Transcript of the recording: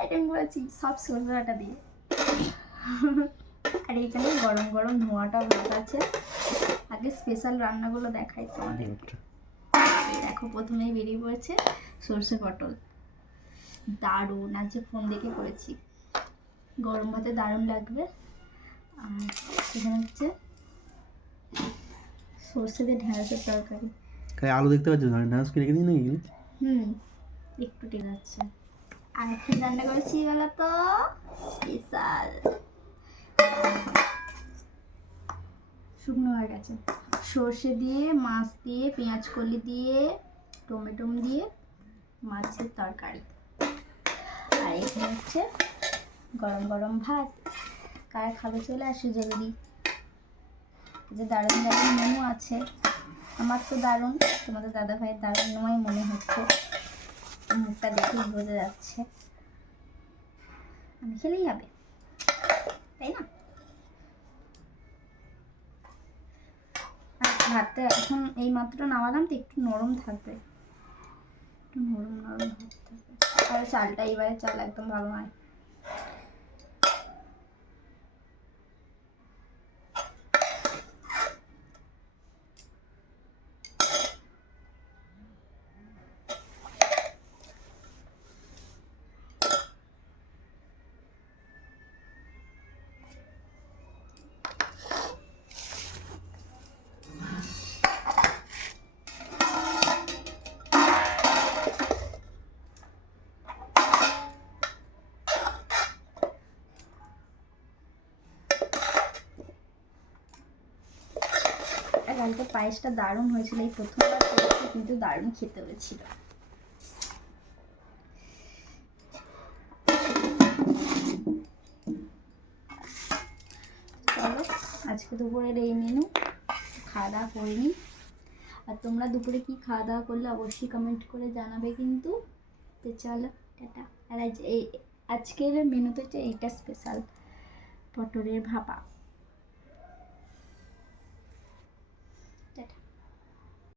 Item করেছি সব সরষে বাটা দিয়ে। আর এখানে গরম গরম ধোঁয়াটা ভাত আছে। আগে স্পেশাল রান্নাগুলো দেখাই তোমাদের। দেখো প্রথমেই বেরিয়ে পড়েছে সরষে পটল, দারুণ। আজ যে ফোন দেখে করেছি, গরম ভাতে দারুণ লাগবে। আর এখানে হচ্ছে সরষে দিয়ে ঢ্যাঁড়সের তরকারি। আলু দেখতে পাচ্ছ ঢ্যাঁড়স কি রেখে দিই নাকি? একটু ঠিক আছে। আর কি রান্না করেছি বলো তো? স্পেশাল শুকনো হয়ে গেছে, সর্ষে দিয়ে, মাছ দিয়ে, পেঁয়াজ কলি দিয়ে, টমেটো দিয়ে মাছের তরকারি। আর এখানে হচ্ছে গরম গরম ভাত। কারা খাবে চলে আসো জলদি। যে দারুণ দারুণ মেনু আছে। আমার তো দারুণ, তোমাদের দাদা ভাইয়ের দারুণ নয় মনে হচ্ছে, মুখটা দেখেই বোঝা যাচ্ছে। আমি খেলেই হবে, তাই না? ভাতটা এখন এই মাত্র নামালাম তো, একটু নরম থাকবে, একটু নরম নরম ভাত থাকবে। আর চালটা এবারে চাল একদম ভালো হয়। কালকে পায়েসটা দারুণ হয়েছিল, এই প্রথমবার করেছি, কিন্তু দারুণ খেতে হয়েছিল। চলো আজকে দুপুরের এই মেনু, খাওয়া দাওয়া করে নিই। আর তোমরা দুপুরে কি খাওয়া দাওয়া করলে অবশ্যই কমেন্ট করে জানাবে কিন্তু। তো চলো টাটা। আর আজকের মেনুতে হচ্ছে এইটা স্পেশাল পটলের ভাপা।